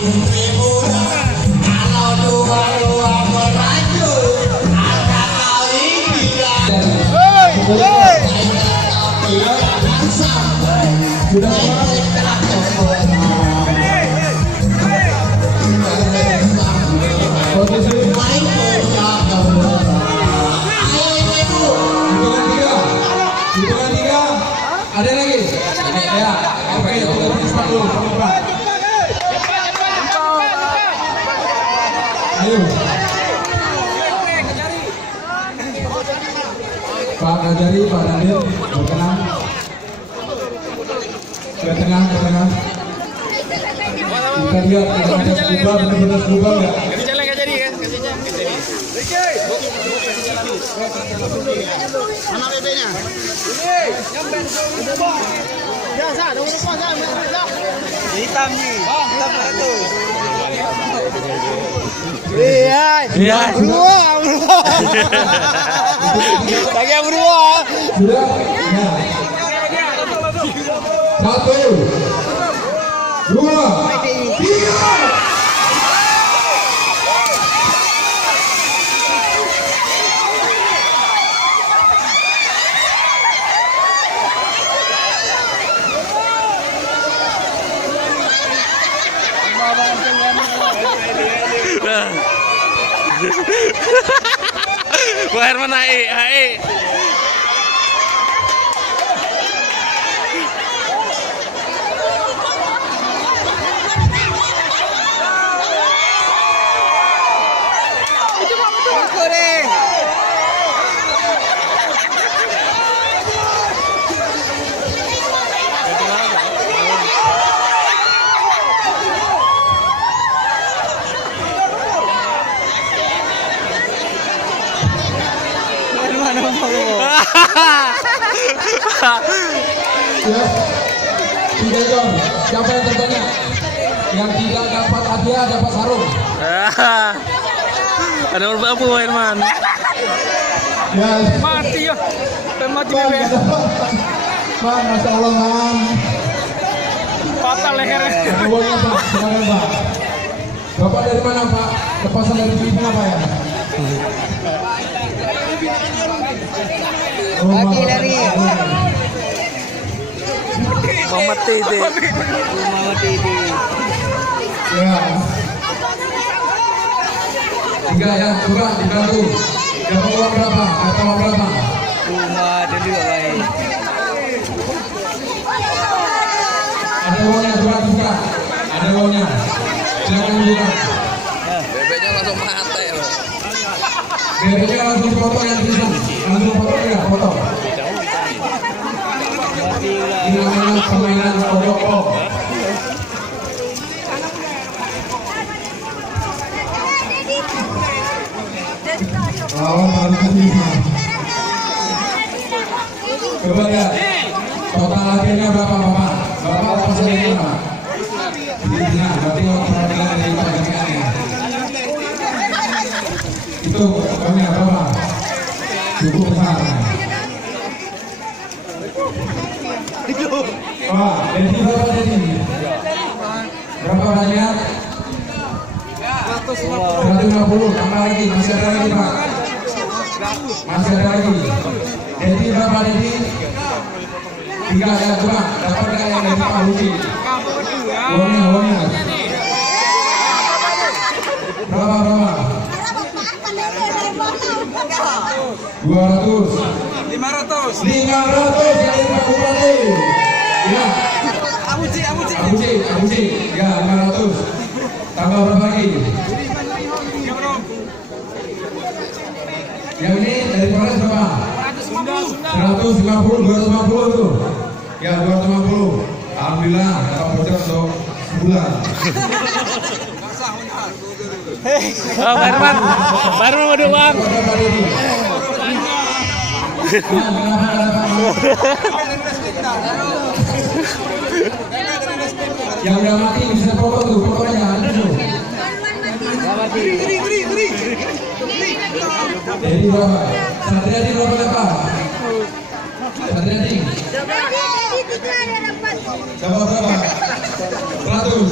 Kalau dua-dua merajut akan kali gila. Sudah ada lagi? Ya, oke, ayo. Pak Kajari, Pak Daniel, berkenan. Ke tengah. Kita lihat benar-benar berubah nggak? Mana BB-nya? Hitam nih. Hitam 100. Iya. Beruang. Lagi yang beruang. Sudah? Ya. 1, 2, 3. Bu Herman naik. Ya, 3 jam. Siapa yang terbanyak? Yang tidak dapat hadiah dapat sarung. Ada berapa Bu Herman? Ya. Mati ya. Mati Bang, BB. Bang, Masya Allah, Bang. Patah lehernya. Ada uangnya, Pak. Silakan, Pak. Bapak dari mana, Pak? Lepasan dari Filipina, Pak ya? Lagi dari Muhammad Titi. Ya. 3 ya, coba dibantu. Dapat uang berapa? rumah dan juga lain. Ada uangnya, coba buka. Ada uangnya. Silakan buka. Bebeknya langsung mati loh. Bebeknya langsung potong yang tulisan. Langsung potong ya, potong. Ini namanya permainan kodok. Lawan harus terima. Coba lihat. Total akhirnya berapa, Bapak? Bapak pasang ini, Pak. Nah, berarti perwakilan dari pertandingannya. Itu uangnya berapa? Cukup besar. Pak, jadi berapa jadi? Berapa banyak? 150, tambah lagi, masih ada lagi, Pak. Masih ada lagi. Jadi berapa jadi? 3 ya, coba. Dapat nggak yang dari Pak Luki? Uangnya. Berapa? 200. 500. 500 dari Pak Bupati. Ya. Abuji. Ya, 500. Tambah berapa lagi? Yang ini dari Polres berapa? 150, 250 itu. Ya, 250. Alhamdulillah dapat voucher untuk sebulan. Oh, Herman. Baru ada uang. Yang udah mati bisa foto tuh, fotonya ada tuh. Jadi berapa? Satriadi berapa? Satriadi. Berapa? 100.